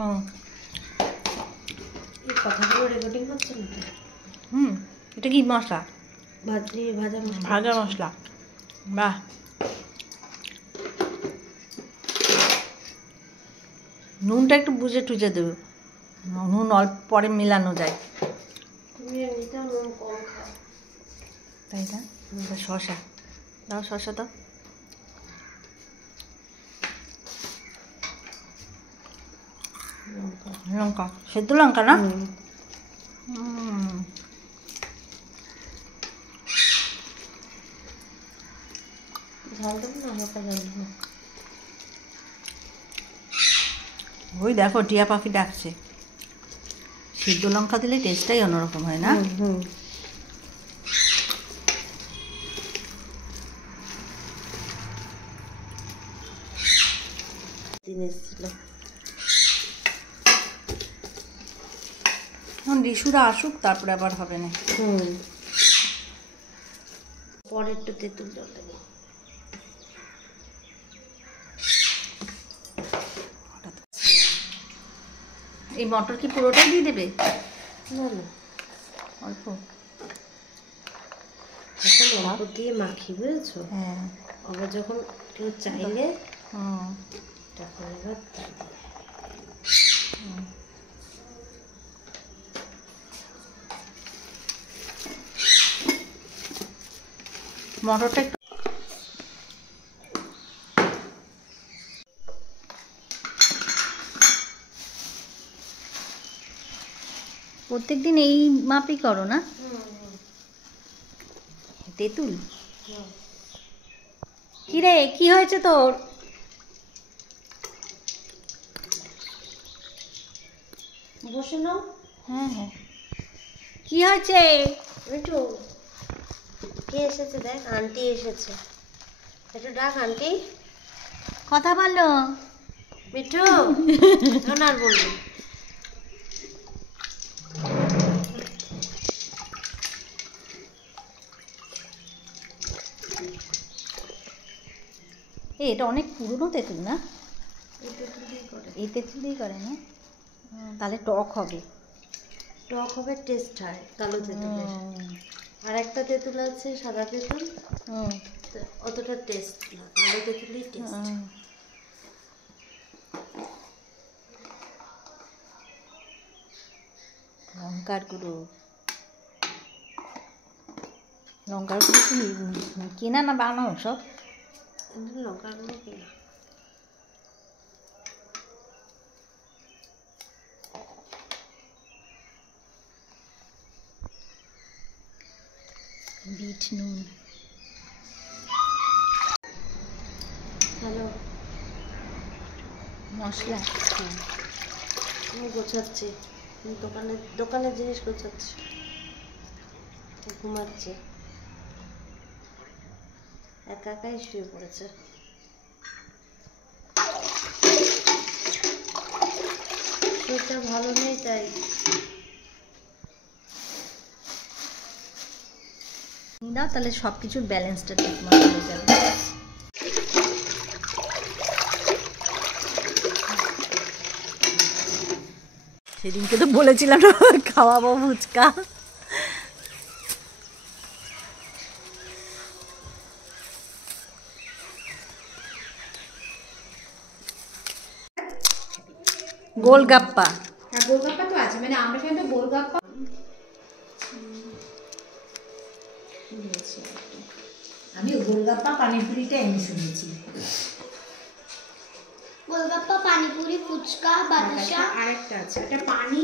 ও এই কথাগুলো রেকর্ডিং হচ্ছে না? এটা কি মশলা? ভাজা মশলা। ভাজা মশলা, বাহ। নুনটা একটু বুঝে টুজে দেবে, নুন অল্প পরে মিলানো যায়, তুমি এমনিতেও নুন কম খাও, তাই না? শসা দাও, শসা দাও। লঙ্কা, সেদ্ধ লঙ্কা না? ঝাল দেবো না, হালকা ঝাল দেবো। ওই দেখো টিয়া পাখি ডাকছে। সিদ্ধ লঙ্কা দিলে টেস্টটাই অন্যরকম হয় না? দিন এসেছিল। এখন রিসুরা আসুক, তারপরে আবার হবে না। পরে একটু তেঁতুল জল দেবো। এই মটর কি পুরোটাই দিয়ে দেবে? না না, অল্প। এখন অল্প দিয়ে মাখি, বুঝেছো? হ্যাঁ, আবার যখন কেউ চাইলে তখন এবার মটরটা একটু প্রত্যেকদিন এই মাপই করো না? তেঁতুল কি রে, কি হয়েছে তোর? বসে নাও। হ্যাঁ হ্যাঁ, কি হয়েছে? মিঠু, কে এসেছে দেখ, আন্টি এসেছে, একটু ডাক আন্টি। কথা বলো মিঠু। এখন আর বলবি। এটা অনেক পুরনো তেঁতুল না? এই তেঁতুল দিয়ে করে। এই তেঁতুল দিয়ে করে না? তাহলে টক হবে। টক হবে, টেস্ট হয় কালো তেঁতুলের। আর একটা তেঁতুল আছে সাদা তেঁতুল, অতটা টেস্ট না, কালো তেঁতুলই টেস্ট। লঙ্কার গুঁড়ো, লঙ্কার গুঁড়ো কি কেনা না বানানো সব? লঙ্কার গুঁড়ো কিনা। বিট নুন। হ্যালো, মশলা আমি গোছাচ্ছি, দোকানের জিনিস গোছাচ্ছি। ঘুমাচ্ছে, একা একাই শুয়ে পড়েছে। শরীরটা ভালো নেই তাই। দাও, তাহলে সব কিছুর ব্যালেন্সটা ঠিক মতো হয়ে যাবে। সেদিনকে তো বলেছিলাম না খাওয়াবো ফুচকা। গোলগাপ্পা, হ্যাঁ গোলগাপ্পা তো আছে, মানে আমরা সেখানে গোলগাপ্পা আমি গোলগাপ্পা পানিপুরিটা এনে শুনেছি। গোলগাপ্পা, পানিপুরি, ফুচকা, বাতাসা, আরেকটা আছে, একটা পানি